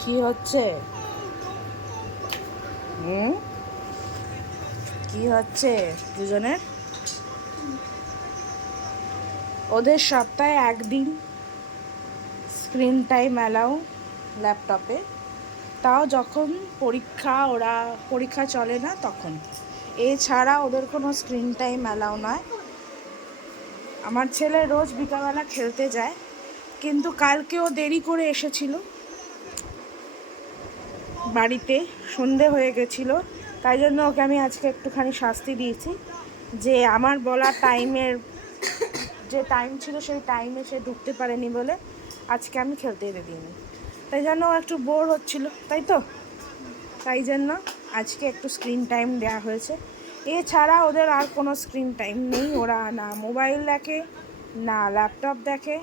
কি হচ্ছে? কি হচ্ছে দুজনের? ওদের সপ্তাহে একদিন স্ক্রিন টাইম অ্যালাউ ল্যাপটপে, তাও যখন ওরা পরীক্ষা চলে না তখন। এছাড়া ওদের কোনো স্ক্রিন টাইম অ্যালাউ নয়। আমার ছেলে রোজ বিকালবেলা খেলতে যায়, কিন্তু কালকেও দেরি করে এসেছিল বাড়িতে, সন্ধে হয়ে গেছিল। তাই জন্য ওকে আমি আজকে একটুখানি শাস্তি দিয়েছি যে আমার বলা টাইমের যে টাইম ছিল সেই টাইমে সে ঢুকতে পারেনি বলে আজকে আমি খেলতে দিইনি। তাই জন্য ও একটু বোর হচ্ছিল, তাই তো, তাই জন্য আজকে একটু স্ক্রিন টাইম দেওয়া হয়েছে। এছাড়া ওদের আর কোনো স্ক্রিন টাইম নেই। ওরা না মোবাইল দেখে, না ল্যাপটপ দেখে।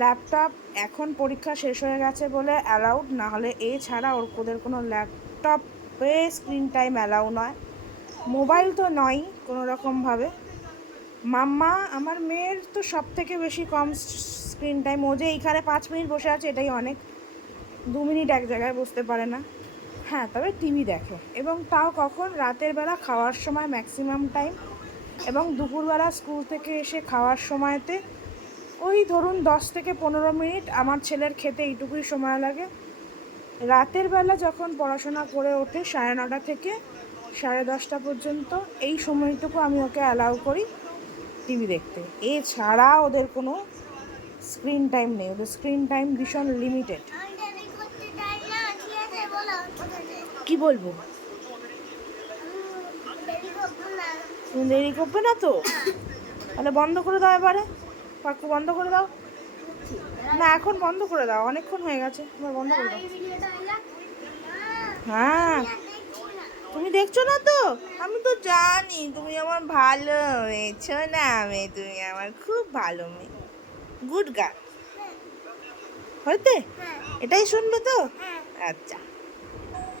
ল্যাপটপ এখন পরীক্ষা শেষ হয়ে গেছে বলে অ্যালাউড, না হলে এছাড়া ওদের কোনো ল্যাপটপে স্ক্রিন টাইম অ্যালাউ নয়। মোবাইল তো নয় কোনো রকমভাবে। মাম্মা আমার মেয়ের তো সব থেকে বেশি কম স্ক্রিন টাইম। ও যে এইখানে 5 মিনিট বসে আছে এটাই অনেক, 2 মিনিট এক জায়গায় বসতে পারে না। হ্যাঁ, তবে টিভি দেখে, এবং তাও কখন, রাতের বেলা খাওয়ার সময় ম্যাক্সিমাম টাইম, এবং দুপুরবেলা স্কুল থেকে এসে খাওয়ার সময়তে ওই ধরুন 10 থেকে 15 মিনিট। আমার ছেলের খেতে এইটুকুই সময় লাগে। রাতের বেলা যখন পড়াশোনা করে ওঠে 9:30 থেকে 10:30 পর্যন্ত, এই সময়টুকু আমি ওকে অ্যালাউ করি টিভি দেখতে। এছাড়া ওদের কোনো স্ক্রিন টাইম নেই। ওদের স্ক্রিন টাইম ভীষণ লিমিটেড। কি বলবো? তুমি দেরি করবে না তো? তাহলে বন্ধ করে দাও এবারে। কাকু বন্ধ করে দাও। না, এখন বন্ধ করে দাও, অনেকক্ষণ হয়ে গেছে, এবার বন্ধ করে দাও। হ্যাঁ, তুমি দেখছো না তো? আমি তো জানি তুমি আমার ভালো মেয়েছো না মেয়ে, তুমি আমার খুব ভালো মেয়ে, গুড গার্ল। হইতে এটাই শুনবে তো? আচ্ছা।